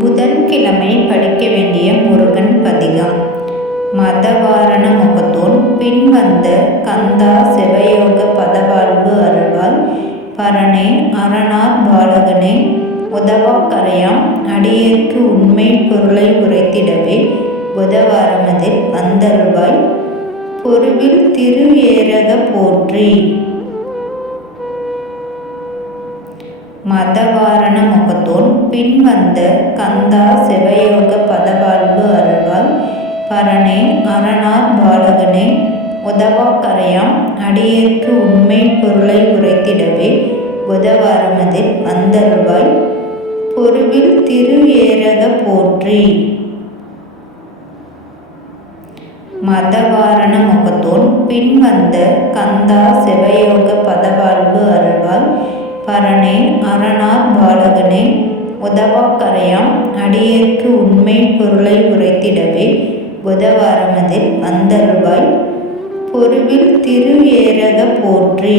புதன்கிழமை படிக்க வேண்டிய முருகன் பதிகம். மதவாரண முகத்தோன் பின்வந்த கந்தா சிவயோக பதவாழ்வு அருள்வாள் பரனே அரணார் பாலகனே உதவா கரையாம் அடியேற்கு உண்மை பொருளை உரைத்திடவே புதவாரமதில் வந்தருள்வாய். பொருவில் திரு போற்றி. மதவாரண முகத்தோன் பின்வந்த கந்தா சிவயோக பதவாழ்வு அருள்வாள். பரணே அரணார் பாலகனே உதவா கரையாம் அடியேற்கு உண்மை பொருளை உரைத்திடவே புதவாரமதில் வந்தருள்வாய் பொருவில் திரு ஏரக போற்றி. மதவாரண முகத்தோன் பின்வந்த கந்தா சிவயோக பதவாழ்வு பரனே அரணார் பாலகனே உதவாக்கரையாம் அடியேற்கு உண்மை பொருளை உரைத்திடவே புதவாரமதில் வந்தருள்வாய் பொருவில் திரு ஏரக போற்றி.